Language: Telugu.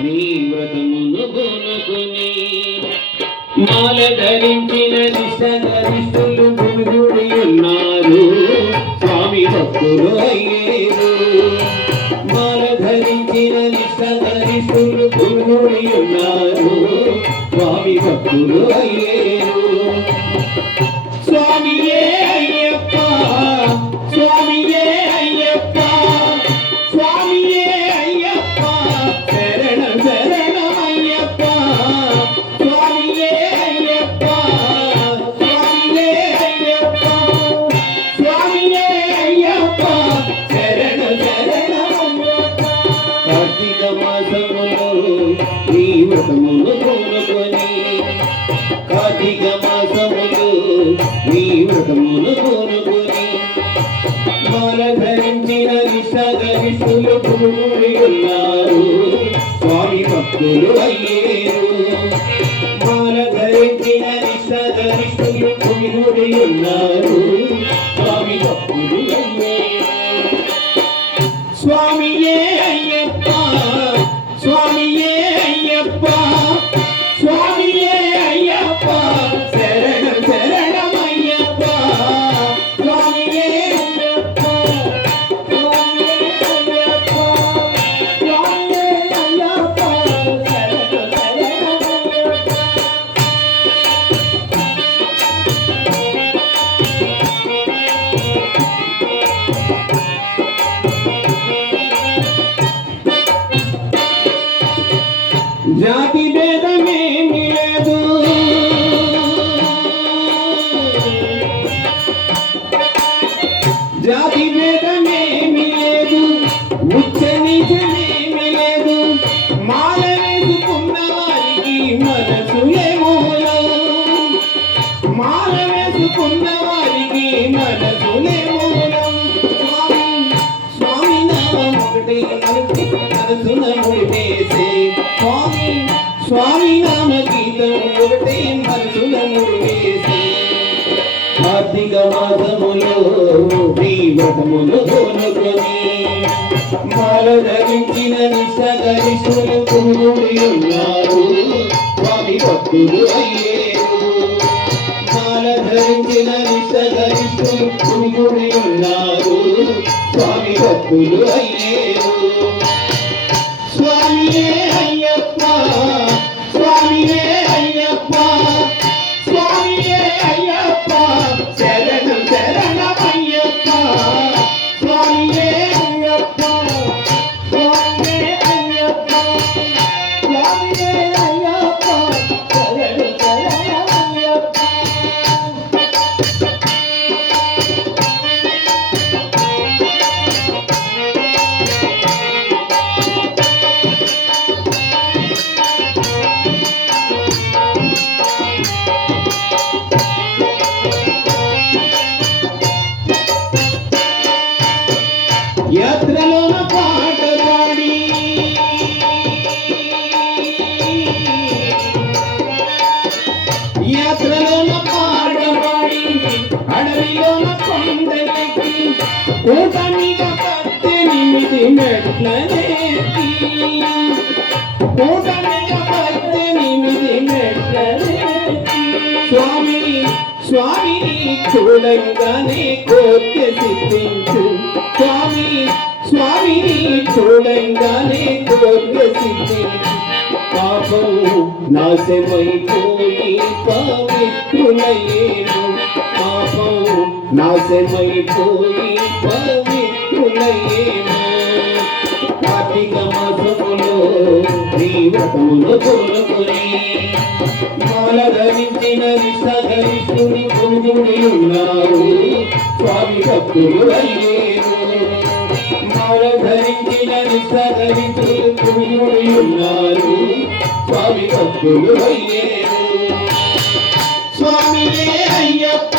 నీ వ్రతమును కొనుకుని మాల ధరించిన నిష్టగరిష్ఠులు గుమిగూడి ఉన్నారు స్వామి భక్తులు అయ్యేరు. మాల ధరించిన నిష్టగరిష్ఠులు గుమిగూడి ఉన్నారు స్వామి భక్తులు అయ్యేరు. స్వామియే అయ్యప్ప స్వామియే అయ్యప్ప స్వామియే అయ్యప్ప శరణం శరణమయ్యప్ప స్వామియే అయ్యప్ప స్వామియే అయ్యప్ప స్వామియే అయ్యప్ప శరణం శరణమయ్యప్ప. కార్తీక మాసములో నీ వ్రతమును కోరుకొని కార్తీక మాసములో నీ వ్రతమును కోరుకొని మాల ధరించిన నిష్టగరిష్ఠులు గుమిగూడి ఉన్నారు స్వామి భక్తులు అయ్యేరు. మాల ధరించిన నిష్టగరిష్ఠులు గుమిగూడి ఉన్నారు స్వామి భక్తులు అయ్యేరు. స్వామియే అయ్యప్ప స్వామియే అయ్యప్ప స్వామియే అయ్యప్ప శరణం శరణమయ్యప్ప స్వామియే అయ్యప్ప స్వామియే అయ్యప్ప స్వామియే అయ్యప్ప శరణం శరణమయ్యప్ప. జాతి భేదమేమి లేదు జాతి భేదమేమి లేదు ఉచ్చ నీచమేమి లేదు మాల వేసుకున్న వారికి మనసులే మూలం మాల వేసుకున్న వారికి మనసులే మూలం. స్వామి స్వామి నామం ఒకటి మనసున ముడివేసే స్వామి స్వామి నామ గీతం ఒకటే మనసున ముడివేసే. కార్తీక మాసములో నీ వ్రతమును కోరుకొని మాల ధరించిన నిష్టగరిష్ఠులు గుమిగూడి ఉన్నారు స్వామి భక్తులు అయ్యేరు. మాల ధరించిన నిష్టగరిష్ఠులు గుమిగూడి ఉన్నారు స్వామి భక్తులు అయ్యేరు. స్వామియే అయ్యప్ప స్వామియే అయ్యప్ప స్వామియే అయ్యప్ప శరణం శరణమయ్యప్ప స్వామియే అయ్యప్ప స్వామియే అయ్యప్ప స్వామియే అయ్యప్ప శరణం శరణమయ్యప్ప. యాత్రలోన పాట పాడి యాత్రలోన పాట పాడి అడవిలోన కొండలెక్కి కూటమిగా 18 మెట్లనేసి కూటమిగా 18 మెట్లనేసి స్వామి స్వామిని చూడంగానే కోర్కె సిద్ధించు స్వామి స్వామిని చూడంగానే కోర్కె సిద్ధించు. పాపం నాశమైపోయి పవిత్రులయ్యేను పాపం నాశమైపోయి పవిత్రులయ్యేను. కార్తీక మాసములో నీ వ్రతమును కోరుకొని మాల ధరించిన నిష్టగరిష్ఠులు గుమిగూడి ఉన్నారు స్వామి భక్తులు అయ్యేరు. మాల ధరించిన నిష్టగరిష్ఠులు గుమిగూడి ఉన్నారు స్వామి భక్తులు అయ్యేరు. స్వామియే అయ్యప్ప